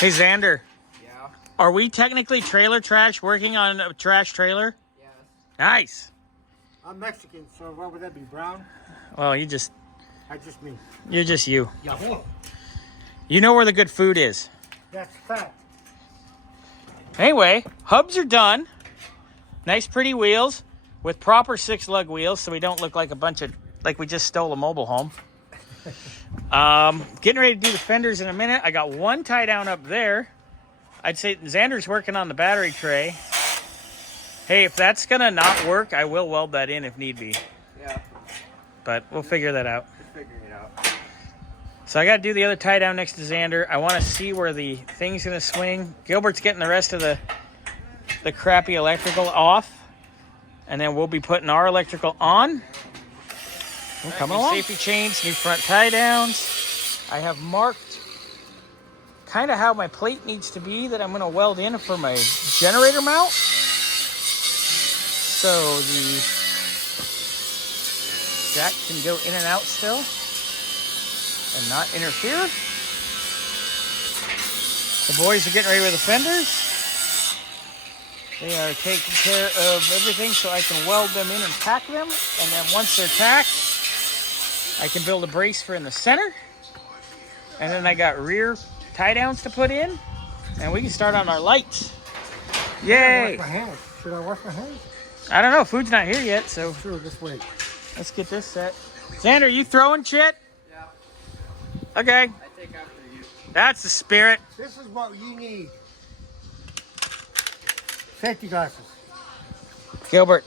Hey, Xander. Yeah. Are we technically trailer trash working on a trash trailer? Yes. Nice. I'm Mexican, so what would that be? Brown? Well, I just me. you're just you. Yeah. You know where the good food is. That's fat. Anyway, hubs are done. Nice pretty wheels with proper 6-lug wheels so we don't look like a bunch of, like we just stole a mobile home. Getting ready to do the fenders in a minute. I got one tie down up there. I'd say Xander's working on the battery tray. Hey, if that's gonna not work, I will weld that in if need be. Yeah. But we'll figure that out. Just figuring it out. So I gotta do the other tie down next to Xander. I wanna see where the thing's gonna swing. Gilbert's getting the rest of the crappy electrical off. And then we'll be putting our electrical on. We're coming along. Safety chains, new front tie downs. I have marked kind of how my plate needs to be that I'm going to weld in for my generator mount. So the jack can go in and out still and not interfere. The boys are getting ready with the fenders. They are taking care of everything so I can weld them in and tack them. And then once they're tacked, I can build a brace for in the center. And then I got rear tie downs to put in. And we can start on our lights. Yay! Should I wash my hands? I don't know. Food's not here yet, so Sure, just wait. let's get this set. Xander, you throwing shit? Yeah. Okay. I take after you. That's the spirit. This is what you need. Safety glasses. Gilbert,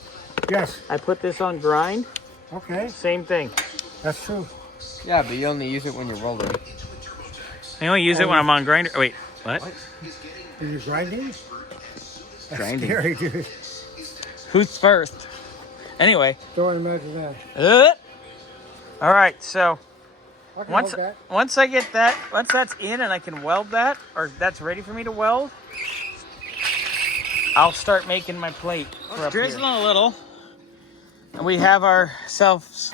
Yes. I put this on grind. Okay. Same thing. That's true. Yeah, but you only use it when you're welding. I only use it when I'm on grinder. Oh, wait, what? Are you grinding? That's Grinding. scary, dude. Who's first? Anyway. Don't imagine that. All right, so I can once hold that. once I get that, once that's in and I can weld that, or that's ready for me to weld, I'll start making my plate. For drizzling a little, and we have ourselves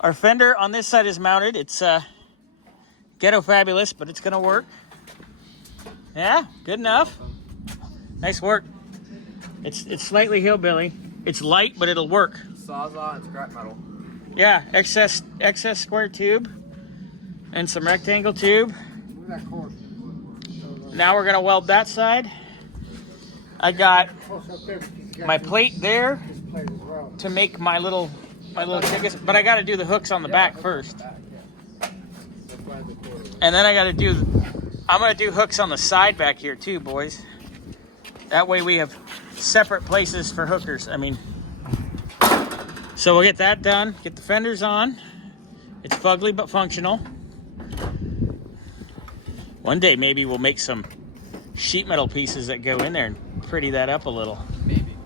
our fender on this side is mounted. It's ghetto fabulous, but it's gonna work. Yeah, good enough. Nice work. It's slightly hillbilly. It's light, but it'll work. Sawzall and scrap metal. Yeah, excess square tube and some rectangle tube. Move that cord. Now we're gonna weld that side. I got Close up there. You got my plate there this plate as well. to make my little tickets, but I got to do the hooks on the back first, and then I'm gonna do hooks on the side back here too, boys. That way we have separate places for hookers. So we'll get that done. Get the fenders on. It's fugly but functional. One day maybe we'll make some sheet metal pieces that go in there and pretty that up a little. Maybe.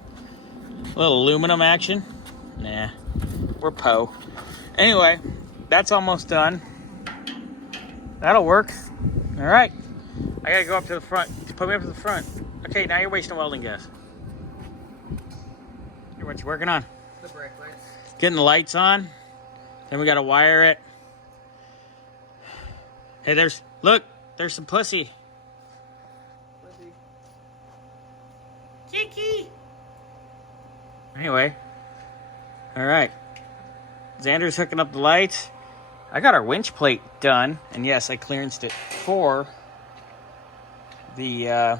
A little aluminum action. Nah, we're Poe. Anyway, that's almost done. That'll work. All right, I gotta go up to the front. Put me up to the front. Okay, now you're wasting welding gas. Here, what you working on? The brake lights. Getting the lights on. Then we gotta wire it. Hey, there's some pussy. Kiki. Anyway, all right. Xander's hooking up the lights. I got our winch plate done, and yes, I clearanced it for the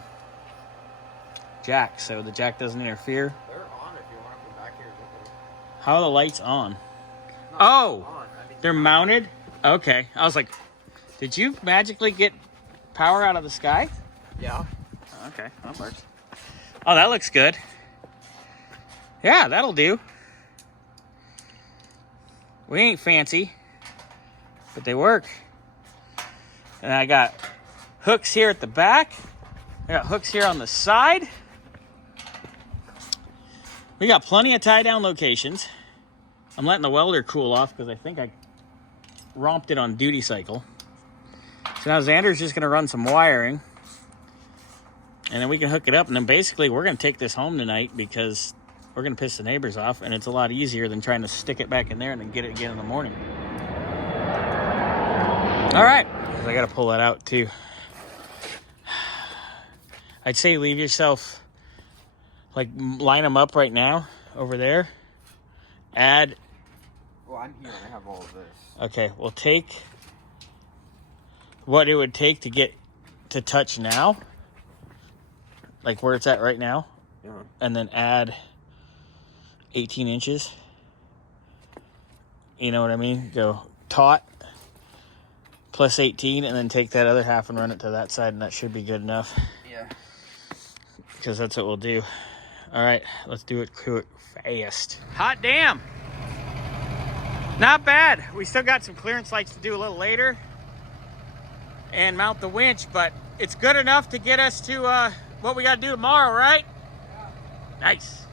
jack, so the jack doesn't interfere. They're on if you want to come back here. How are the lights on? Not Oh, on. they're mounted? Okay. I was like, did you magically get power out of the sky? Yeah. Okay, that works. Oh, that looks good. Yeah, that'll do. We ain't fancy, but they work. And I got hooks here at the back. I got hooks here on the side. We got plenty of tie-down locations. I'm letting the welder cool off because I think I romped it on duty cycle. So now Xander's just going to run some wiring. And then we can hook it up. And then basically we're going to take this home tonight because we're going to piss the neighbors off. And it's a lot easier than trying to stick it back in there and then get it again in the morning. All right. I got to pull that out too. I'd say leave yourself, like, line them up right now over there. Add. Well, I'm here and I have all of this. Okay, we'll take what it would take to get to touch now, like where it's at right now, and then add 18 inches. You know what I mean? Go taut plus 18, and then take that other half and run it to that side, and that should be good enough. Yeah. Because that's what we'll do. All right, let's do it quick, fast. Hot damn. Not bad. We still got some clearance lights to do a little later and mount the winch, but it's good enough to get us to what we got to do tomorrow, right? Yeah. Nice.